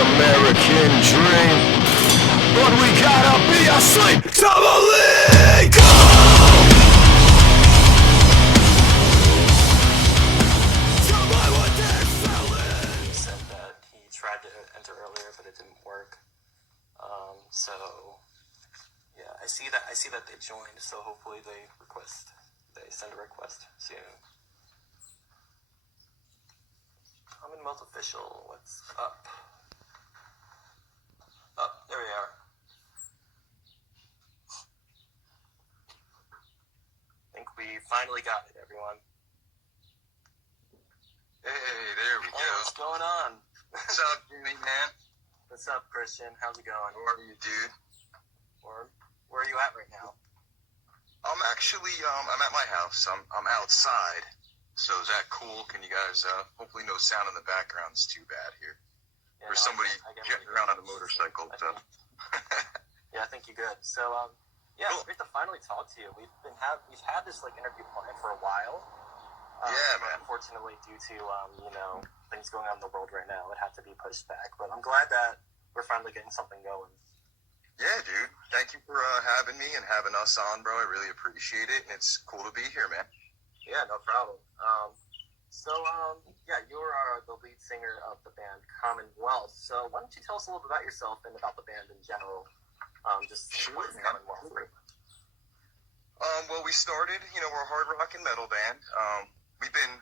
American dream, but we gotta be asleep to believe. He said that he tried to enter earlier, but it didn't work. So yeah, I see that they joined. So hopefully they send a request soon. Commonwealth official, what's up? Oh, there we are. I think we finally got it, everyone. Hey, there we go. What's going on? What's up, Jimmy, man? What's up, Christian? How's it going? How are you, dude? Or where are you at right now? I'm actually, I'm at my house. I'm outside. So is that cool? Can you guys, hopefully no sound in the background's too bad here. Yeah, Or somebody getting around on a motorcycle. So. Yeah, I think you're good. So, yeah, Cool. It's great to finally talk to you. We've had this interview planned for a while. Yeah, man. Unfortunately, due to things going on in the world right now, it had to be pushed back. But I'm glad that we're finally getting something going. Yeah, dude. Thank you for having me and having us on, bro. I really appreciate it, and it's cool to be here, man. Yeah, no problem. Yeah, you're the lead singer of the band Commonwealth. So why don't you tell us a little bit about yourself and about the band in general? Sure, what is man. Commonwealth? Well, we started, we're a hard rock and metal band. We've been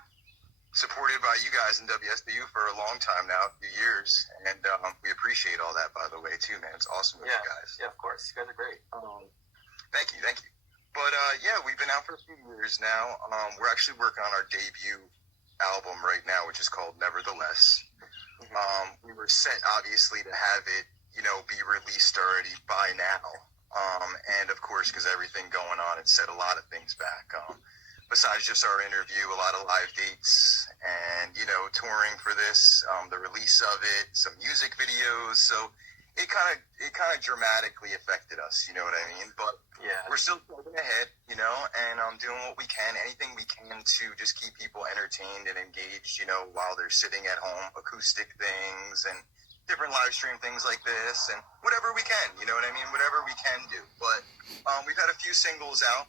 supported by you guys in WSOU for a long time now, a few years, and we appreciate all that, by the way, too, man. It's awesome with you guys. Yeah, of course. You guys are great. Thank you. But, yeah, we've been out for a few years now. We're actually working on our debut album right now, which is called Nevertheless. We were set, obviously, to have it, be released already by now. And, of course, because everything going on, it set a lot of things back. Besides just our interview, a lot of live dates and, touring for this, the release of it, some music videos. So it kind of dramatically affected us, you know what I mean? But Yeah. we're still moving ahead, and doing what we can, anything we can to just keep people entertained and engaged, while they're sitting at home, acoustic things and different live stream things like this and whatever we can, you know what I mean? Whatever we can do. But we've had a few singles out.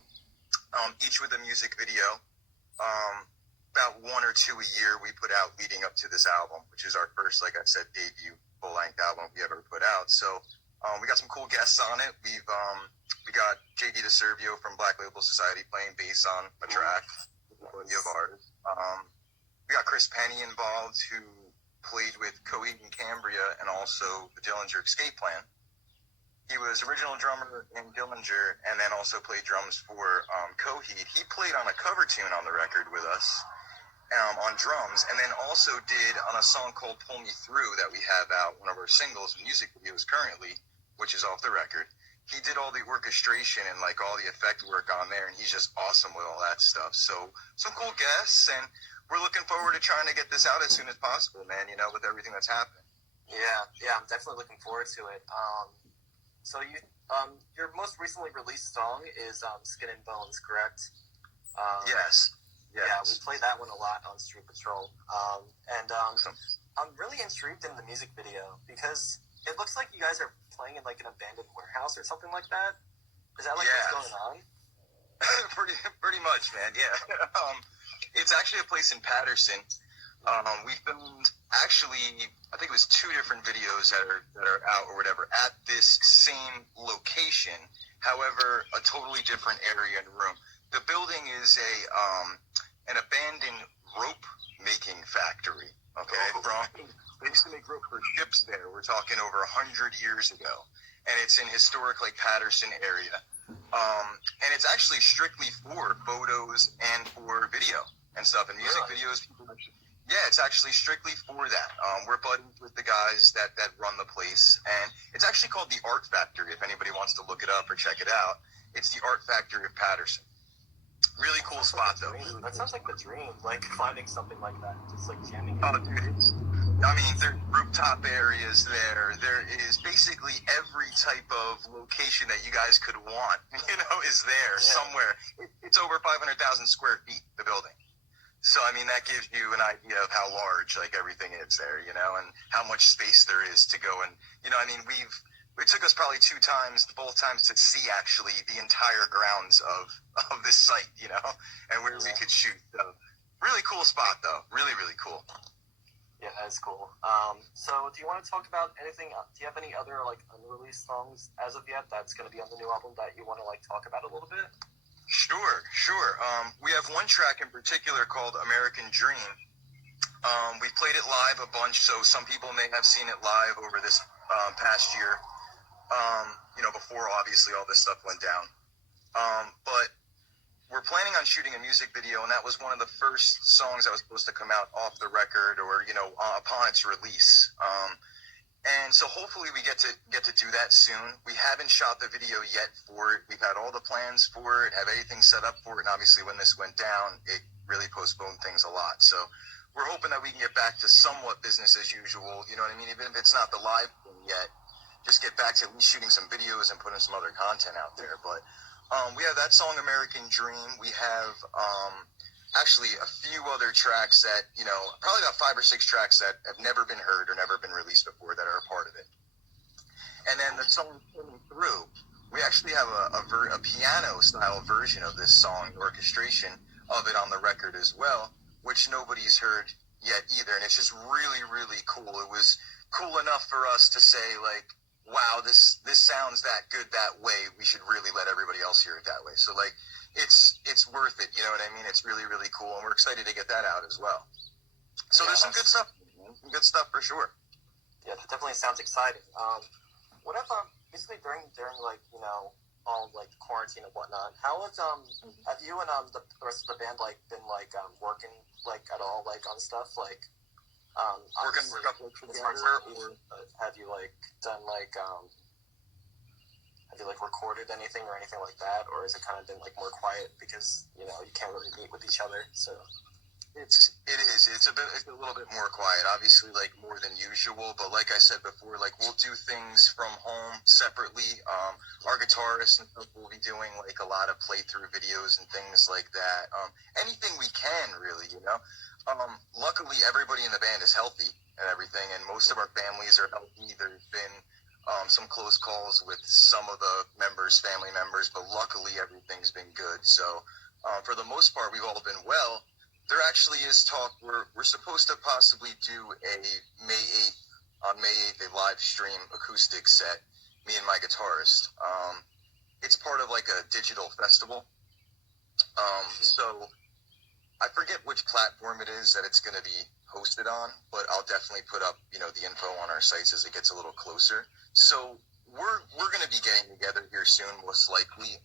Each with a music video. About one or two a year we put out leading up to this album, which is our first, like I said, debut full-length album we ever put out. So we got some cool guests on it. We got JD DeServio from Black Label Society playing bass on a track, of ours. We got Chris Penny involved, who played with Coheed and Cambria and also the Dillinger Escape Plan. He was original drummer in Dillinger and then also played drums for Coheed. He played on a cover tune on the record with us on drums, and then also did on a song called Pull Me Through that we have out, one of our singles, music videos currently, which is off the record. He did all the orchestration and like all the effect work on there, and he's just awesome with all that stuff. So some cool guests, and we're looking forward to trying to get this out as soon as possible, man, with everything that's happening. Yeah, I'm definitely looking forward to it. So your most recently released song is Skin and Bones, correct? Yes. Yeah, we play that one a lot on Street Patrol. I'm really intrigued in the music video because it looks like you guys are playing in like an abandoned warehouse or something like that. Is that like what's going on? pretty much, man. Yeah. It's actually a place in Patterson. We filmed actually, I think it was 2 different videos that are out or whatever at this same location. However, a totally different area and room. The building is an abandoned rope making factory. Okay, they used to make rope for ships there. We're talking over 100 years ago, and it's in historic like Patterson area. And it's actually strictly for photos and for video and stuff and music videos. Yeah, it's actually strictly for that. We're buddies with the guys that run the place, and it's actually called the Art Factory. If anybody wants to look it up or check it out, it's the Art Factory of Patterson. Really cool spot, though. That sounds like the dream, like finding something like that, just like jamming. Oh, dude, there's rooftop areas there. There is basically every type of location that you guys could want, is there somewhere. It's over 500,000 square feet, the building. So, I mean, that gives you an idea of how large, like, everything is there, you know, and how much space there is to go. And, you know, I mean, it took us probably both times to see actually the entire grounds of this site, you know, and where we could shoot. So, really cool spot, though. Really, really cool. Yeah, that's cool. So do you want to talk about anything? Do you have any other like unreleased songs as of yet that's going to be on the new album that you want to like talk about a little bit? Sure. We have one track in particular called American Dream. We played it live a bunch, so some people may have seen it live over this past year, you know, before obviously all this stuff went down. But we're planning on shooting a music video, and that was one of the first songs that was supposed to come out off the record or, you know, upon its release. And so hopefully we get to do that soon. We haven't shot the video yet for it. We've had all the plans for it, have everything set up for it. And obviously when this went down, it really postponed things a lot. So we're hoping that we can get back to somewhat business as usual. You know what I mean? Even if it's not the live thing yet, just get back to at least shooting some videos and putting some other content out there. But we have that song, American Dream. We have actually a few other tracks that, you know, probably about 5 or 6 tracks that have never been heard or never been released before that are a part of it. And then the song Coming Through, we actually have a piano-style version of this song, orchestration of it on the record as well, which nobody's heard yet either. And it's just really, really cool. It was cool enough for us to say, like, wow, this sounds that good that way. We should really let everybody else hear it that way. So, like, it's worth it, you know what I mean? It's really, really cool, and we're excited to get that out as well. So there's some good stuff, for sure. Yeah, that definitely sounds exciting. What if basically during like, you know, all like quarantine and whatnot, how has have you and the rest of the band like been like working like at all like on stuff like Working together, or have you like done like have you like recorded anything or anything like that, or has it kind of been like more quiet because, you know, you can't really meet with each other? So it is. It's a little bit more quiet, obviously, like more than usual. But like I said before, like we'll do things from home separately. Our guitarist and stuff will be doing like a lot of playthrough videos and things like that. Anything we can, really, you know. Luckily, everybody in the band is healthy and everything, and most of our families are healthy. There's been some close calls with some of the family members, but luckily everything's been good. So for the most part, we've all been well. There actually is talk, we're supposed to possibly do May 8th, a live stream acoustic set, me and my guitarist. It's part of like a digital festival. So I forget which platform it is that it's going to be hosted on, but I'll definitely put up, you know, the info on our sites as it gets a little closer. So we're going to be getting together here soon, most likely.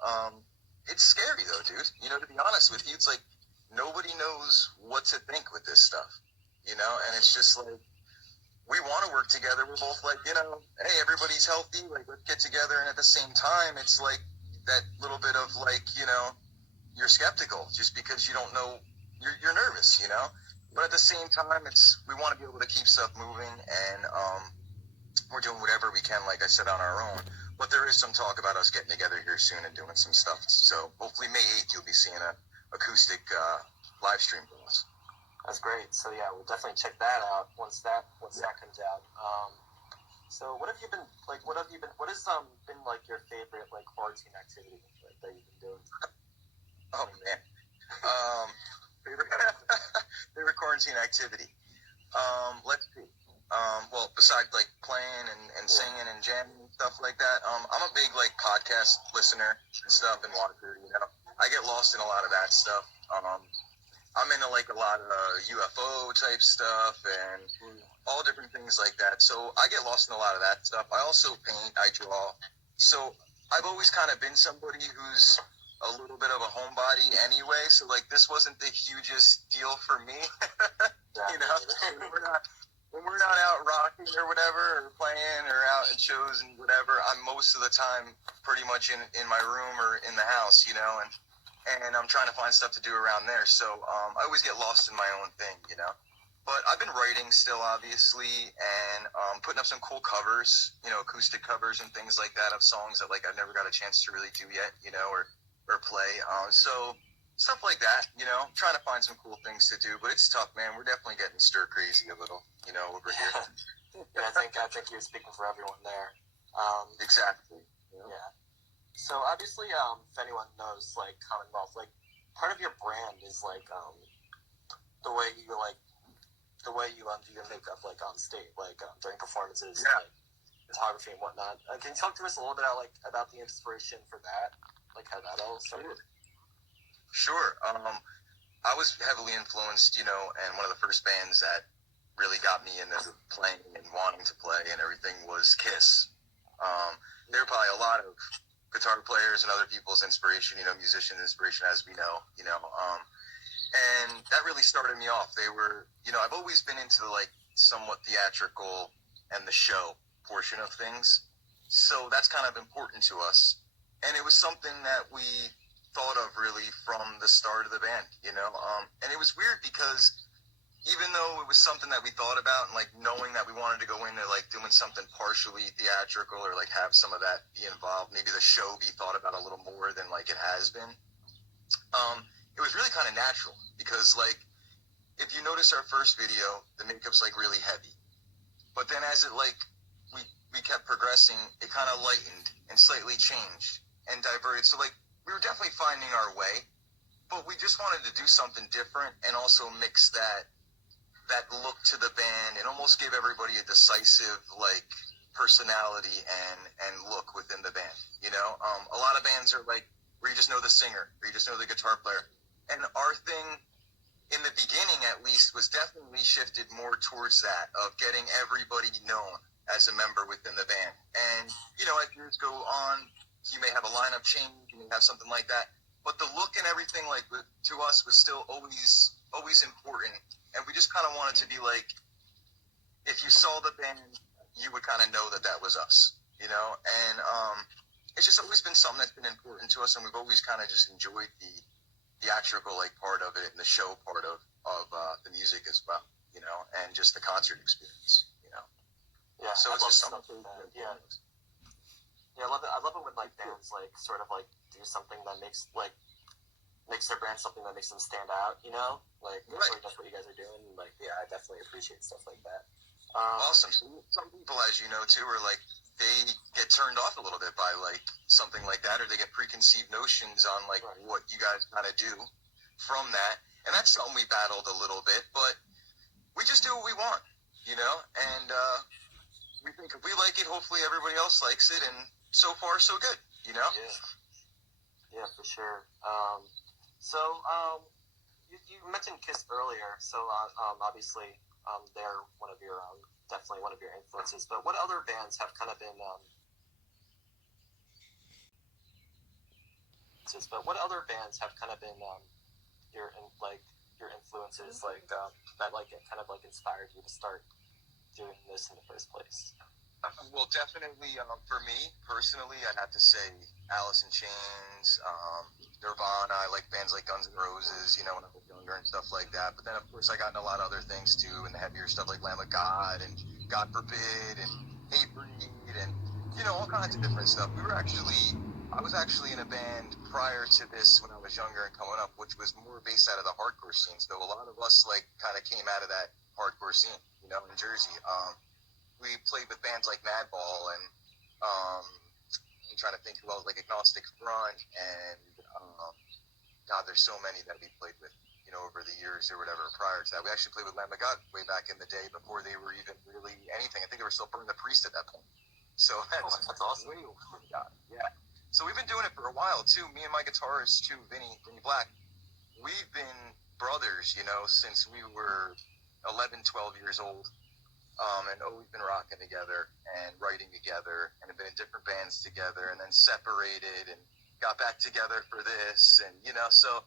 It's scary though, dude. You know, to be honest with you, it's like nobody knows what to think with this stuff, you know, and it's just like, we want to work together. We're both like, you know, hey, everybody's healthy, like let's get together. And at the same time, it's like that little bit of like, you know, you're skeptical just because you don't know, you're nervous, you know. But at the same time, we want to be able to keep stuff moving, and we're doing whatever we can, like I said, on our own. But there is some talk about us getting together here soon and doing some stuff. So hopefully May 8th, you'll be seeing a acoustic live stream from us. that's great. So yeah, we'll definitely check that out once that comes out. So what has been like your favorite like quarantine activity like, that you've been doing? Oh man. Favorite quarantine activity. Let's see. Well, besides like playing and singing and jamming and stuff like that, I'm a big like podcast listener and stuff and watcher. You know, I get lost in a lot of that stuff. I'm into like a lot of UFO type stuff and all different things like that. So I get lost in a lot of that stuff. I also paint. I draw. So I've always kind of been somebody who's a little bit of a homebody anyway, so like this wasn't the hugest deal for me. You know, when we're not out rocking or whatever, or playing or out at shows and whatever, I'm most of the time pretty much in my room or in the house, you know, and I'm trying to find stuff to do around there. So I always get lost in my own thing, you know. But I've been writing still, obviously, and putting up some cool covers, you know, acoustic covers and things like that of songs that like I've never got a chance to really do yet, you know, or play. So stuff like that, you know, trying to find some cool things to do, but it's tough, man. We're definitely getting stir crazy a little, you know, over here. Yeah, I think you're speaking for everyone there. Exactly. You know? Yeah. So obviously, if anyone knows like Commonwealth, like part of your brand is like the way you do your makeup like on stage, like during performances, Yeah. like photography and whatnot. Can you talk to us a little bit about the inspiration for that, like how that all started? Sure. I was heavily influenced, you know, and one of the first bands that really got me into playing and wanting to play and everything was Kiss. There were probably a lot of guitar players and other people's inspiration, you know, musician inspiration, as we know, you know. And that really started me off. They were, you know, I've always been into like somewhat theatrical and the show portion of things. So that's kind of important to us. And it was something that we thought of really from the start of the band, you know. And it was weird because even though it was something that we thought about and like knowing that we wanted to go into like doing something partially theatrical or like have some of that be involved, maybe the show be thought about a little more than like it has been. It was really kind of natural because like if you notice our first video, the makeup's like really heavy, but then as it like we kept progressing, it kind of lightened and slightly changed and diverted. So like we were definitely finding our way, but we just wanted to do something different and also mix that look to the band and almost give everybody a decisive like personality and look within the band, you know. A lot of bands are like where you just know the singer or you just know the guitar player, and our thing in the beginning at least was definitely shifted more towards that of getting everybody known as a member within the band. And you know, as years go on, you may have a lineup change, you may have something like that, but the look and everything like to us was still always important. And we just kind of wanted to be like, if you saw the band, you would kind of know that that was us, you know? And it's just always been something that's been important to us, and we've always kind of just enjoyed the theatrical like part of it and the show part of the music as well, you know, and just the concert experience, you know? Yeah, So I it's love just stuff something. like that. Yeah. Yeah, I love it when like bands like sort of like do something that makes their brand something that makes them stand out, you know? Like, Right. that's what you guys are doing. Like, yeah, I definitely appreciate stuff like that. Awesome. Some people, as you know, too, are like, they get turned off a little bit by like something like that, or they get preconceived notions on like Right. what you guys gotta do from that. And that's something we battled a little bit, but we just do what we want, you know? And we think if we like it, hopefully everybody else likes it, and so far so good, you know? Yeah, for sure. You mentioned Kiss earlier, so obviously they're definitely one of your influences. But what other bands have kind of been your influences that like kind of like inspired you to start doing this in the first place? Well, definitely for me personally, I'd have to say Alice in Chains, Nirvana. I like bands like Guns N' Roses, you know, when I was younger and stuff like that. But then, of course, I got into a lot of other things too, and the heavier stuff like Lamb of God and God Forbid and Hatebreed and, you know, all kinds of different stuff. I was actually in a band prior to this when I was younger and coming up, which was more based out of the hardcore scene. So a lot of us like kind of came out of that hardcore scene, you know, in Jersey. We played with bands like Madball and I'm trying to think who else, like Agnostic Front, and God, there's so many that we played with, you know, over the years or whatever. Prior to that, we actually played with Lamb of God way back in the day before they were even really anything. I think they were still Burn the Priest at that point. So that's awesome. God, yeah. So we've been doing it for a while too. Me and my guitarist too, Vinny Black. We've been brothers, you know, since we were 11, 12 years old. And always been rocking together and writing together and have been in different bands together and then separated and got back together for this. And, you know, so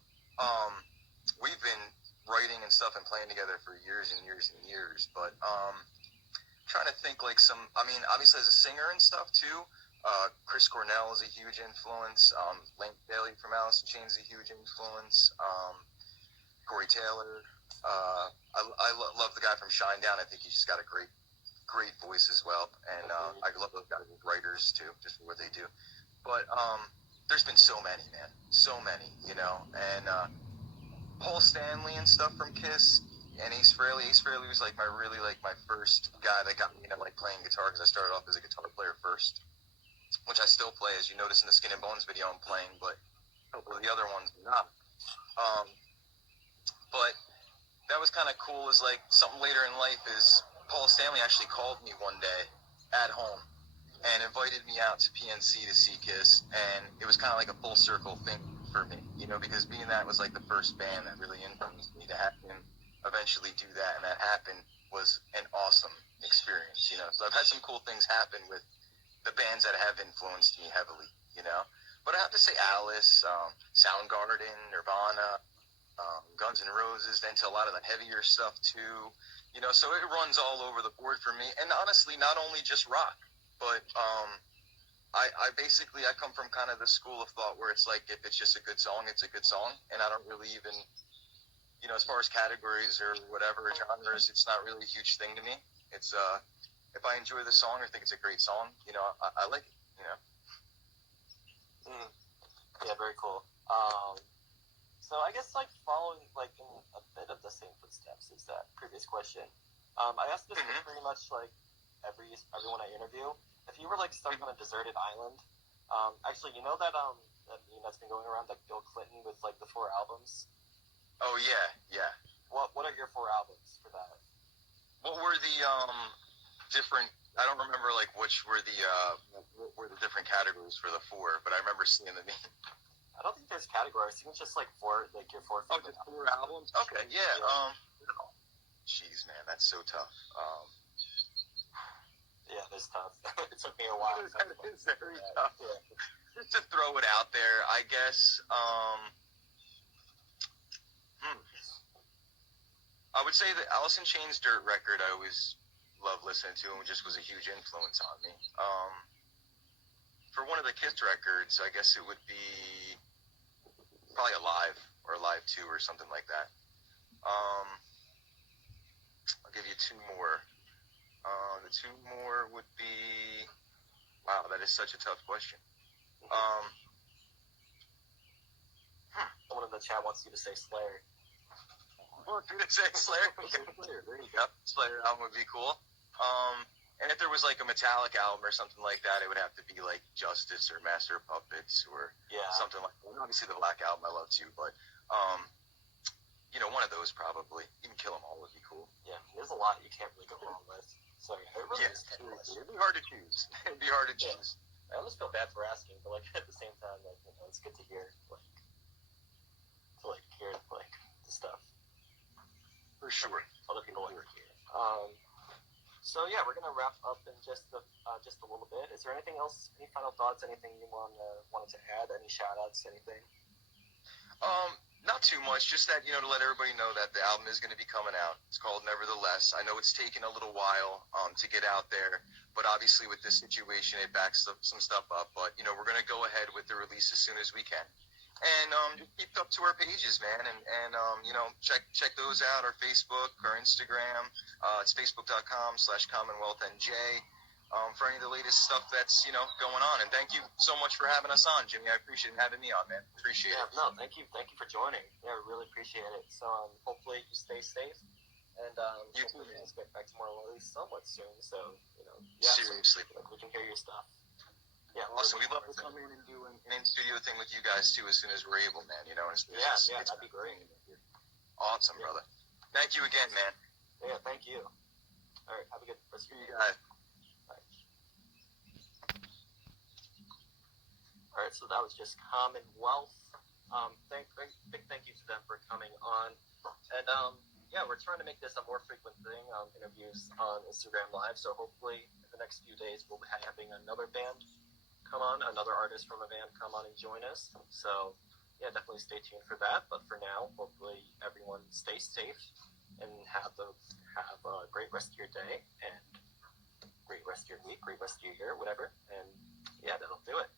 we've been writing and stuff and playing together for years and years and years. But trying to think like obviously as a singer and stuff too, Chris Cornell is a huge influence. Link Bailey from Alice in Chains is a huge influence. Corey Taylor. I love the guy from Shinedown. I think he's just got a great voice as well. And I love those guys as writers too, just for what they do. But there's been so many, man, so many, you know, and Paul Stanley and stuff from Kiss, and Ace Frehley. Ace Frehley was like my first guy that got me into like playing guitar, because I started off as a guitar player first, which I still play, as you notice in the Skin and Bones video I'm playing, but a couple of the other ones are not. But that was kind of cool. Is like something later in life is Paul Stanley actually called me one day at home and invited me out to PNC to see Kiss, and it was kind of like a full circle thing for me, you know, because being that was like the first band that really influenced me to have him eventually do that, and that happened was an awesome experience, you know. So I've had some cool things happen with the bands that have influenced me heavily, you know. But I have to say Alice, Soundgarden, Nirvana, Guns N' Roses, then to a lot of the heavier stuff too, you know. So it runs all over the board for me, and honestly, not only just rock, but I basically come from kind of the school of thought where it's like, if it's just a good song, it's a good song, and I don't really even, you know, as far as categories or whatever genres, it's not really a huge thing to me. It's if I enjoy the song or think it's a great song, you know, I like it, you know. Yeah, very cool. So I guess like following like in a bit of the same footsteps as that previous question. I asked this to pretty much like everyone I interview. If you were like stuck on a deserted island, actually, you know that that meme that's been going around, like Bill Clinton with like the 4 albums. Oh yeah. What are your 4 albums for that? What were the different? I don't remember like which were the what were the different categories for the 4, but I remember seeing the meme. I don't think there's categories. I think it's just like 4, like your 4. Oh, just 4 albums. Okay, yeah. Jeez, man, that's so tough. Yeah, it's tough. It took me a while. It's very tough. Yeah. Just to throw it out there, I guess. I would say that Alice in Chains' Dirt record I always loved listening to, and just was a huge influence on me. For one of the Kiss records, I guess it would be probably Alive or Alive 2 or something like that. I'll give you 2 more. The 2 more would be... Wow, that is such a tough question. Someone in the chat wants you to say Slayer. Well, if you would say Slayer, there you go. Slayer album would be cool. And if there was like a Metallic album or something like that, it would have to be like Justice or Master of Puppets or something like that. Obviously the Black Album I love too, but you know, one of those probably. Even Kill 'Em All would be cool. Yeah, there's a lot you can't really go wrong with. So yeah, it really is it'd be hard to choose. It'd be hard to choose. I almost feel bad for asking, but like at the same time, like, you know, it's good to hear like the stuff. For sure. Other people like to hear. So yeah, we're gonna wrap up in just a little bit. Is there anything else? Any final thoughts? Anything you wanted to add? Any shout outs? Anything? Not too much. Just that, you know, to let everybody know that the album is going to be coming out. It's called Nevertheless. I know it's taken a little while to get out there, but obviously with this situation, it backs some stuff up. But you know, we're going to go ahead with the release as soon as we can. And just keep up to our pages, man, and you know, check those out, our Facebook, our Instagram. It's facebook.com/CommonwealthNJ for any of the latest stuff that's, you know, going on. And thank you so much for having us on, Jimmy. I appreciate having me on, man. Appreciate it. No, thank you for joining. Yeah, I really appreciate it. So hopefully you stay safe, and hopefully you guys get back to more release somewhat soon. So you know, seriously, so, like, we can hear your stuff. Yeah, awesome. We'd love to come in and do an in-studio thing with you guys, too, as soon as we're able, man. You know, it's that'd be great. Awesome, brother. Thank you again, man. Yeah, thank you. All right, have a good rest of your day. Bye. All right, so that was just Commonwealth. Big thank you to them for coming on. And, yeah, we're trying to make this a more frequent thing, interviews on Instagram Live. So hopefully in the next few days, we'll be having another band come on, another artist from a band come on and join us. So yeah, definitely stay tuned for that. But for now, hopefully everyone stay safe and have a great rest of your day and great rest of your week, great rest of your year, whatever. And yeah, that'll do it.